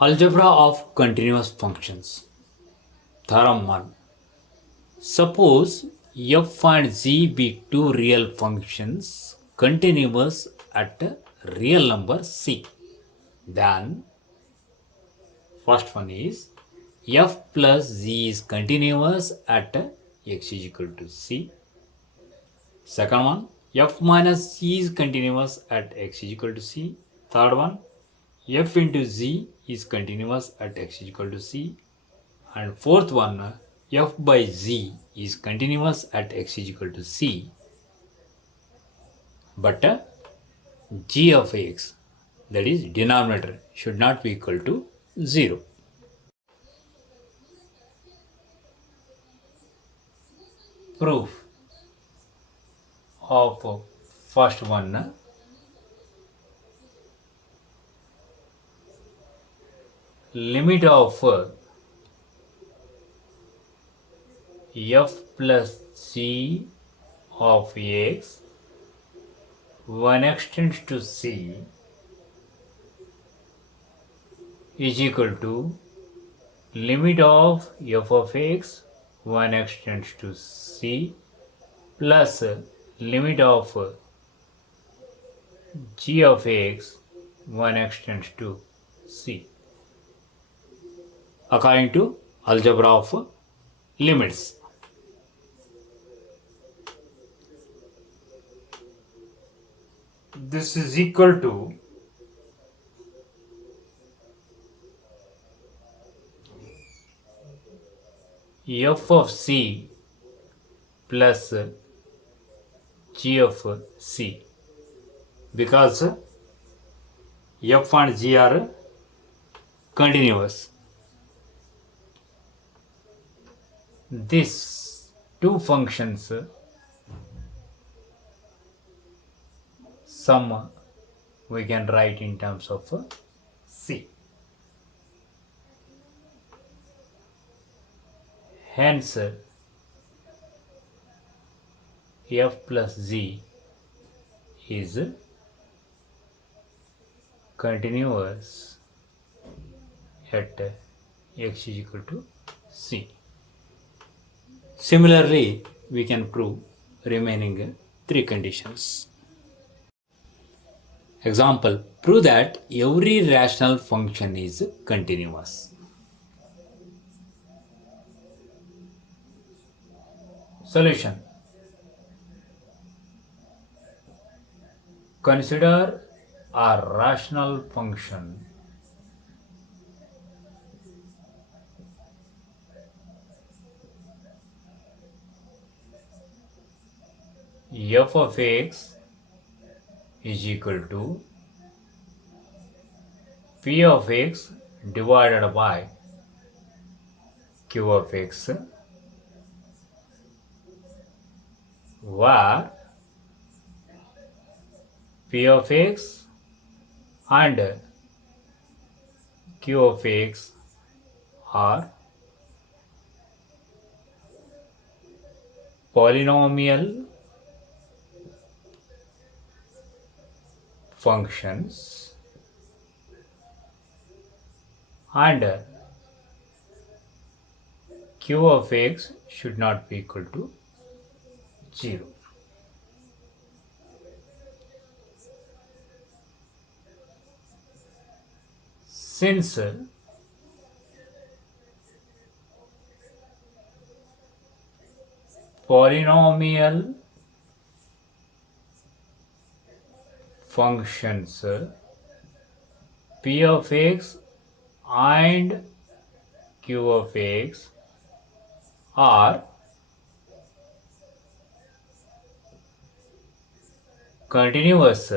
Algebra of continuous functions. Theorem 1. Suppose f and g be two real functions continuous at a real number c. Then first one is f plus g is continuous at x is equal to c. Second one, f minus c is continuous at x is equal to c. Third one, f into z is continuous at x is equal to c. And fourth one, f by z is continuous at x is equal to c, but g of x, that is denominator, should not be equal to 0. Proof of first one, limit of f plus g of x when extends to c is equal to limit of f of x when extends to c plus limit of g of x when extends to c, according to algebra of limits. This is equal to f of c plus g of c, because f and g are continuous. These two functions sum we can write in terms of c. Hence f plus g is continuous at x is equal to c. Similarly, we can prove remaining three conditions. Example, prove that every rational function is continuous. Solution. Consider a rational function f of x is equal to p of x divided by q of x, where p of x and q of x are polynomial functions and q of x should not be equal to 0. Since polynomial functions p of x and q of x are continuous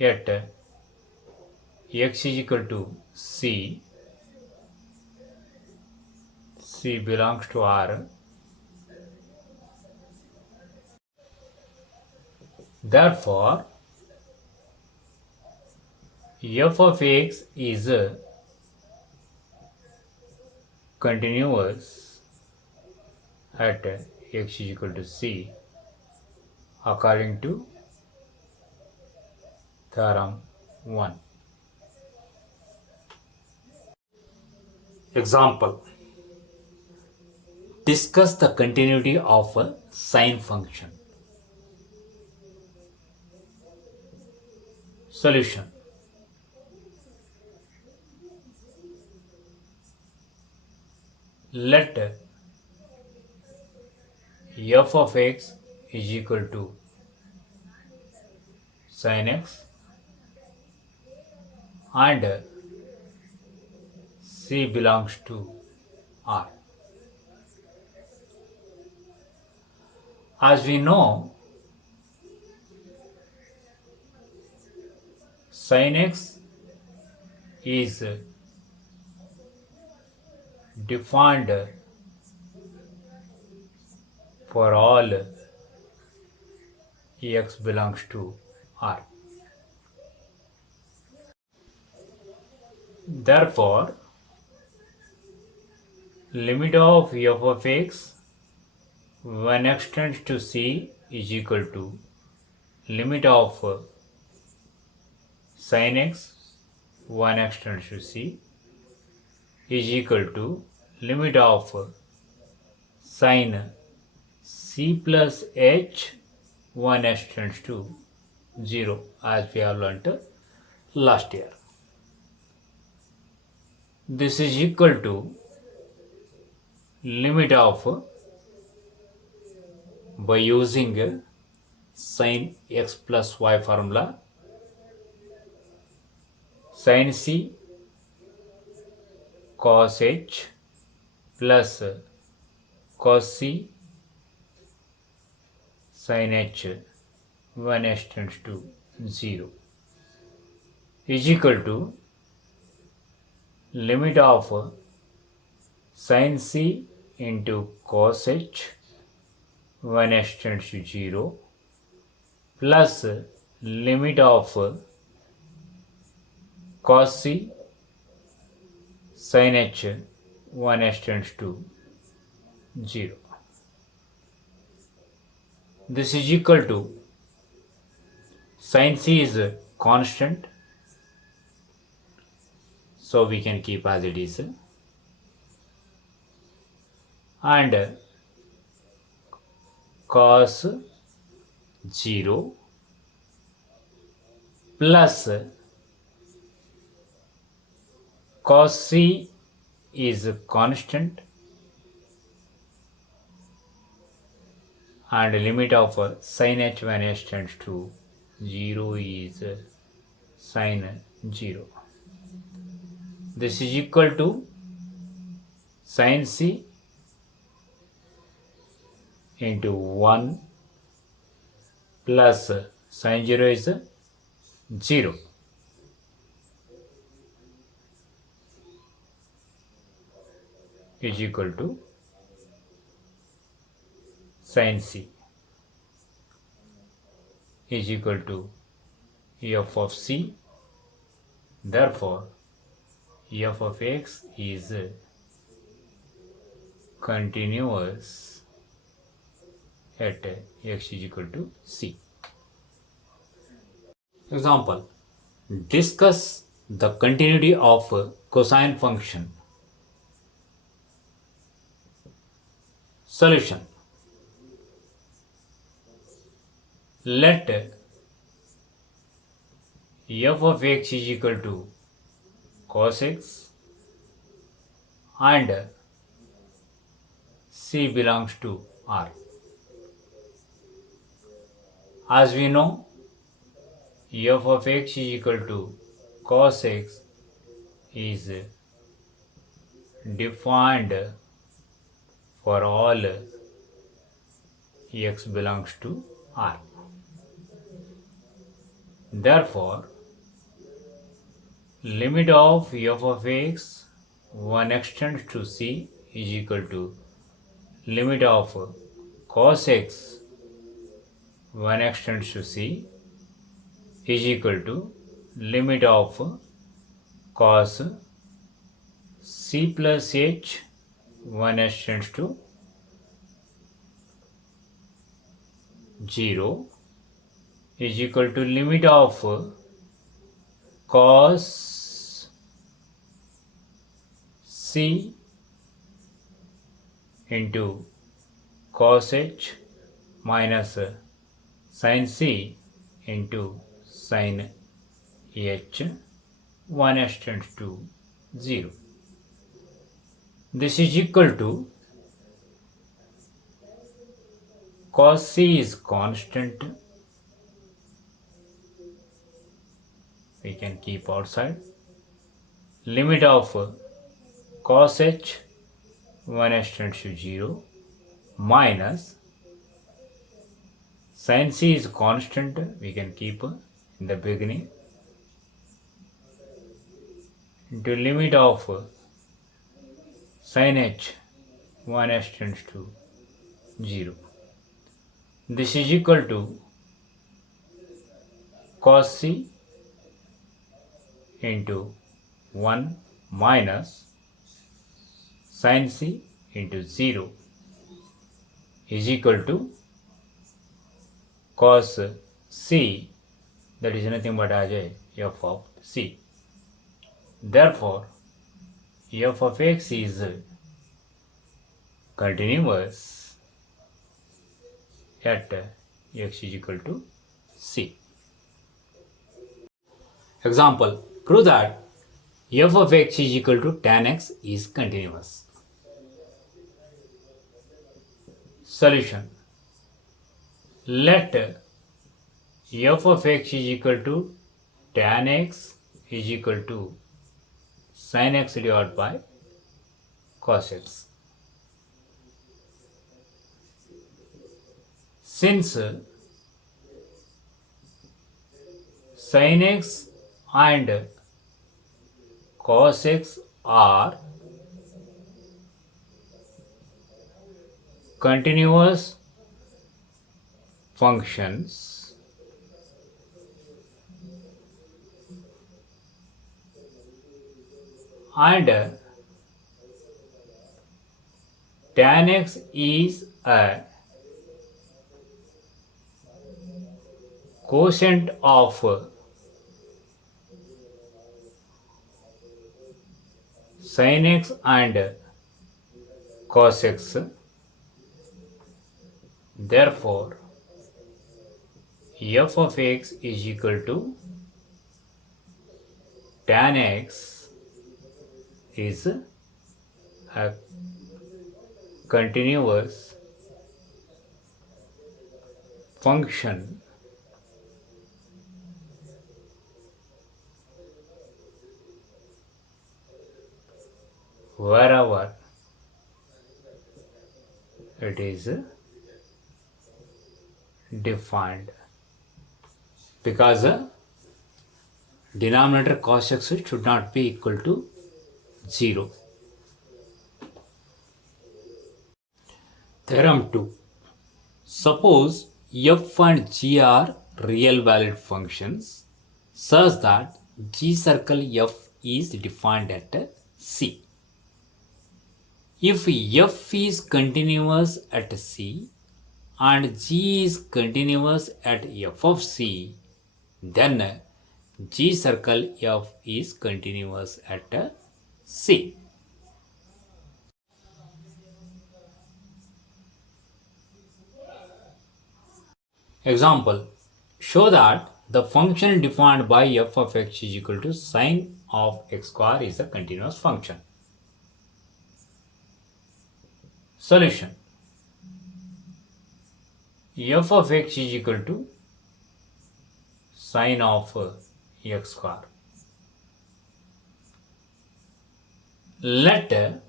at x is equal to c, c belongs to R, therefore f of x is continuous at x is equal to c, according to theorem 1. Example. Discuss the continuity of a sine function. Solution. Let f of x is equal to sin x and c belongs to R. As we know, sin x is defined for all x belongs to R. Therefore, limit of f of x when x tends to c is equal to limit of sin x when x tends to c is equal to limit of sin c plus h when x tends to 0, as we have learnt last year. This is equal to limit of, by using sin x plus y formula, sin c cos h plus cos c sin h when h tends to 0 is equal to limit of sin c into cos h when h tends to 0 plus limit of cos c sin h when h tends to 0. This is equal to sin c is a constant, so we can keep as it is, and cos 0 plus cos c is a constant and limit of sin h when h tends to 0 is sin 0. This is equal to sin c into 1 plus sin 0 is 0. Is equal to sin c is equal to f of c. Therefore, f of x is continuous at x is equal to c. Example. Discuss the continuity of cosine function. Solution. Let f of x is equal to cos x and c belongs to R. As we know, f of x is equal to cos x is defined for all x belongs to R. Therefore, limit of f of x when x tends to c is equal to limit of cos x when x tends to c is equal to limit of cos c plus h when h tends to 0 is equal to limit of cos c into cos h minus sin c into sin h 1 s tends to 0. This is equal to cos c is constant, we can keep outside, limit of cos h 1 s tends to 0 minus sin c is constant, we can keep in the beginning, into limit of sin h 1 s tends to 0. This is equal to cos c into 1 minus sin c into 0 is equal to cos c, that is nothing but as a f of c. Therefore, f of x is continuous at x is equal to c. Example, prove that f of x is equal to tan x is continuous. Solution. Let f of x is equal to tan x is equal to sin x divided by cos x. Since sin x and cos x are continuous functions, and tan x is a quotient of sin x and cos x. Therefore, f of x is equal to tan x is a continuous function wherever it is defined, because denominator cos x should not be equal to 0. Theorem 2. Suppose f and g are real valued functions such that g circle f is defined at c. If f is continuous at c and g is continuous at f of c, then g circle f is continuous at c. Example, show that the function defined by f of x is equal to sine of x square is a continuous function. Solution. F of x is equal to sine of x square. Let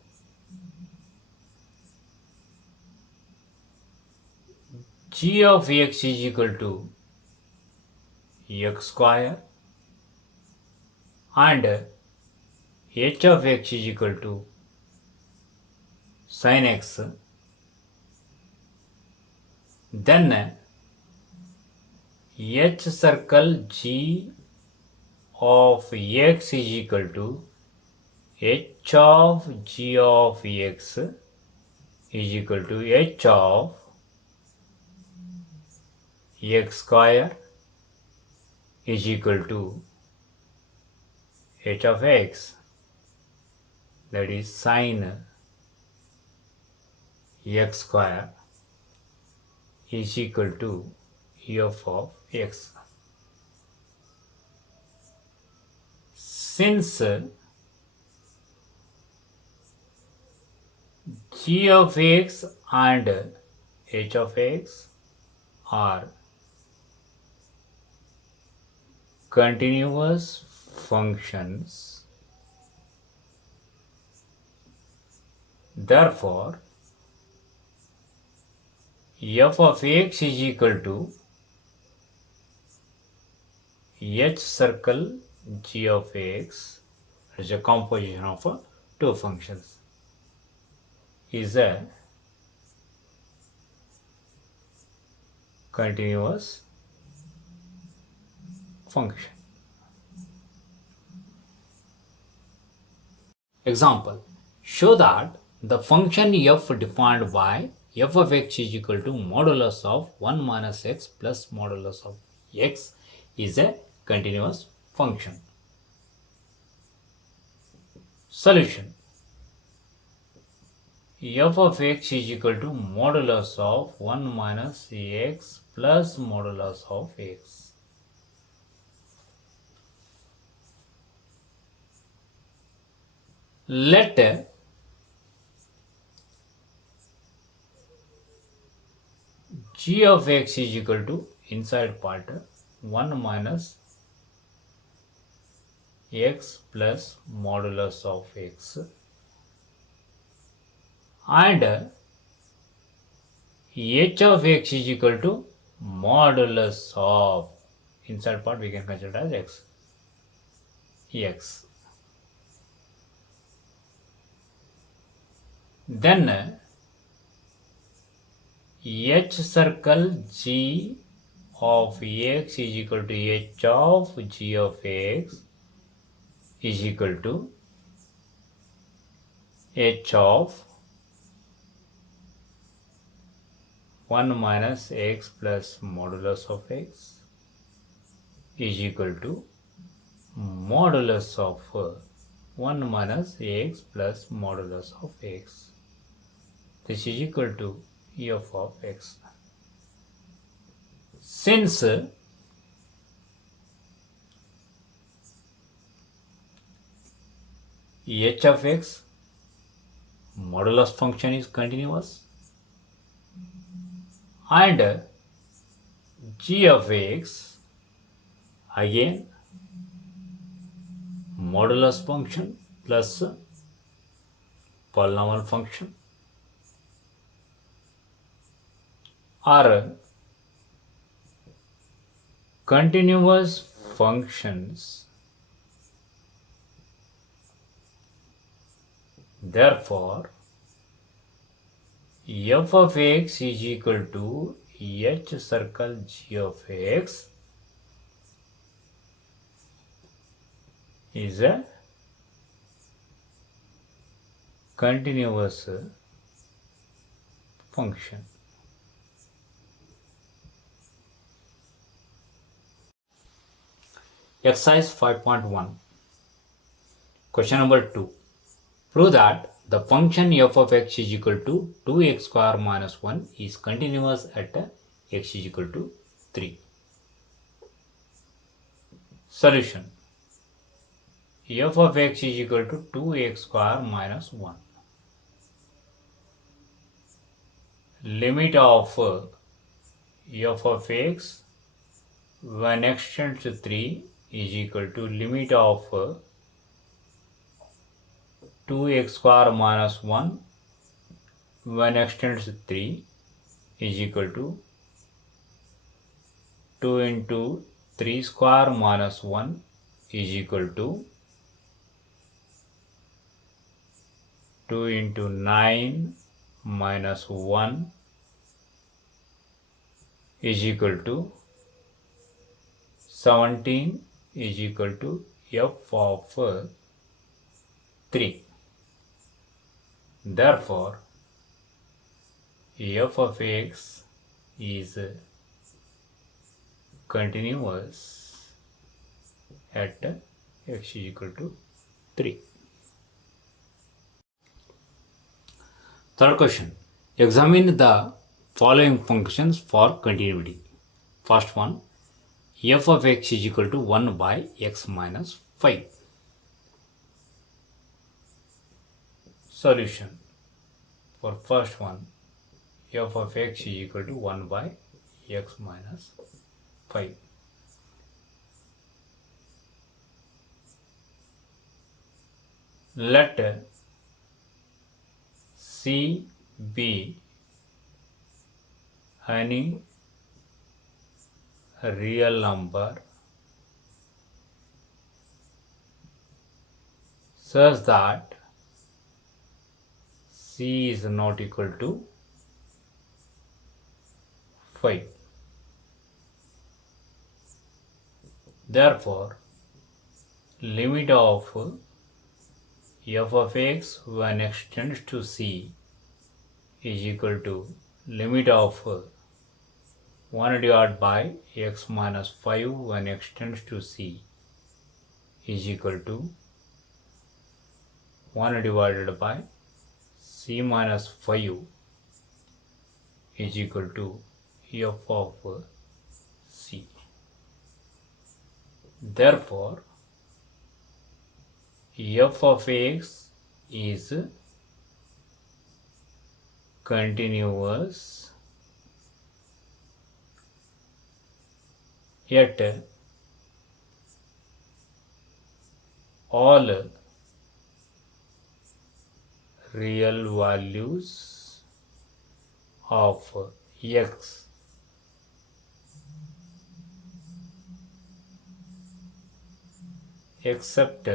g of x is equal to x square and h of x is equal to sin x. Then h circle g of x is equal to h of g of x is equal to h of x square is equal to h of x. that is sine x square is equal to f of x. Since g of x and h of x are continuous functions, therefore f of x is equal to h circle g of x, is a composition of two functions, is a continuous function. Example, show that the function f defined by f of x is equal to modulus of 1 minus x plus modulus of x is a continuous function. Solution, f of x is equal to modulus of 1 minus x plus modulus of x. Let g of x is equal to inside part 1 minus x plus modulus of x and h of x is equal to modulus of, inside part we can consider as x. Then h circle g of x is equal to h of g of x is equal to h of 1 minus x plus modulus of x is equal to modulus of 1 minus x plus modulus of x. This is equal to f of x. Since h of x modulus function is continuous and g of x again modulus function plus polynomial function are continuous functions, therefore f of x is equal to h circle g of x is a continuous function. Exercise 5.1. Question number 2. Prove that the function f of x is equal to 2x square minus 1 is continuous at x is equal to 3. Solution, f of x is equal to 2x square minus 1. Limit of f of x when x tends to 3 is equal to limit of 2x square minus 1 when x tends to 3 is equal to 2 into 3 square minus 1 is equal to 2 into 9 minus 1 is equal to 17 is equal to f of 3. Therefore, f of x is continuous at x is equal to 3. Third question. Examine the following functions for continuity. First one, f of x is equal to 1 by x minus 5. Solution. For first one, f of x is equal to 1 by x minus 5. Let C be any real number such that C is not equal to 5. Therefore, limit of f of x when x tends to C is equal to limit of 1 divided by x minus 5 when x tends to C is equal to 1 divided by C minus 5 is equal to f of C. Therefore, f of x is continuous yet all real values of x except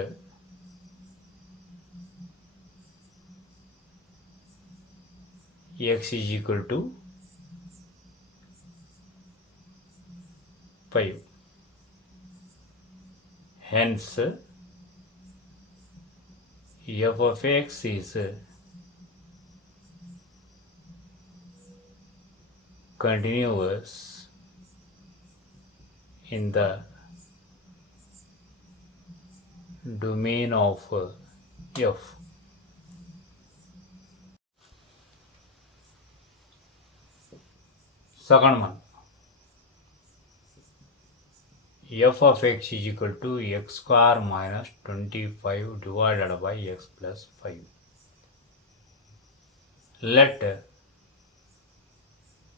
x is equal to 5. Hence, f of x is continuous in the domain of f. Second one, f of x is equal to x square minus 25 divided by x plus 5. Let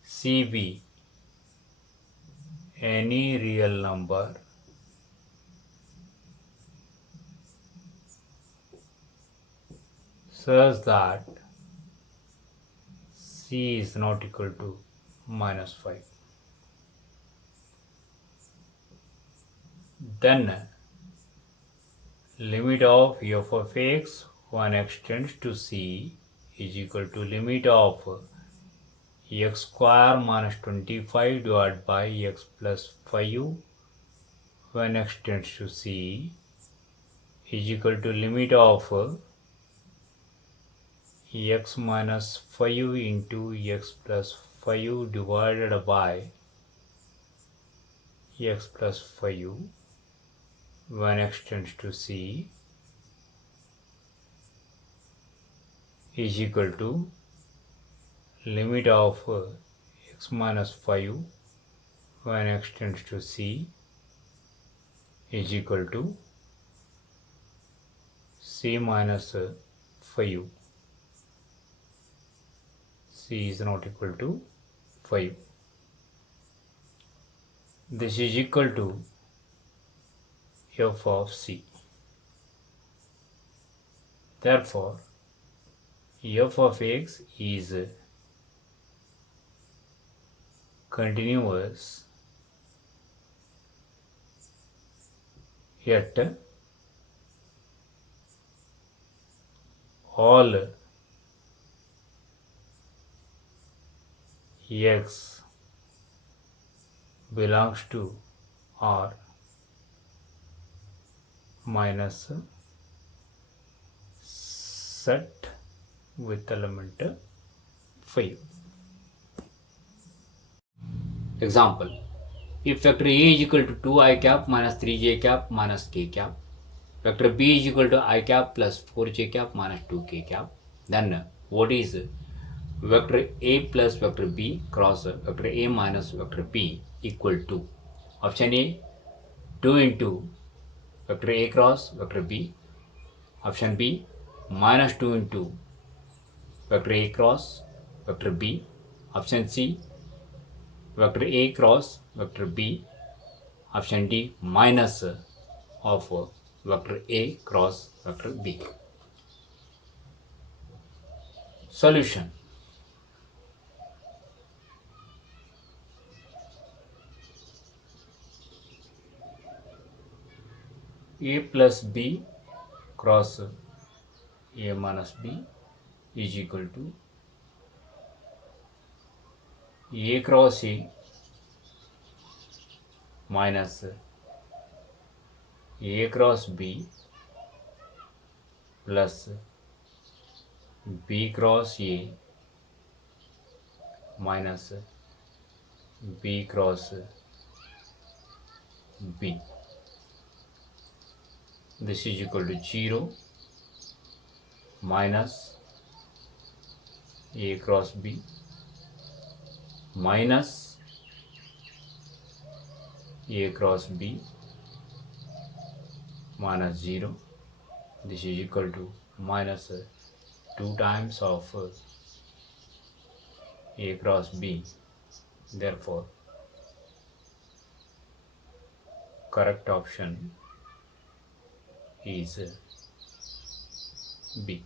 C be any real number such that C is not equal to minus 5. Then limit of f of x when x tends to C is equal to limit of x square minus 25 divided by x plus 5 when x tends to C is equal to limit of x minus 5 into x plus 5 divided by x plus 5 when x tends to C is equal to limit of x minus 5 when x tends to C is equal to C minus 5. C is not equal to 5. This is equal to f of C. Therefore, f of x is continuous yet all x belongs to R minus set with element 5. Example, if vector A is equal to 2i cap minus 3j cap minus k cap, vector B is equal to I cap plus 4j cap minus 2k cap, then what is vector A plus vector B cross vector A minus vector B equal to option A 2 into vector A cross vector B, option B minus 2 into vector A cross vector B, option C vector A cross vector B, option D minus of vector A cross vector B. Solution. A plus B cross A minus B is equal to A cross A minus A cross B plus B cross A minus B cross B. This is equal to 0 minus A cross B minus A cross B minus 0. This is equal to minus 2 times of A cross B. Therefore, correct option is B.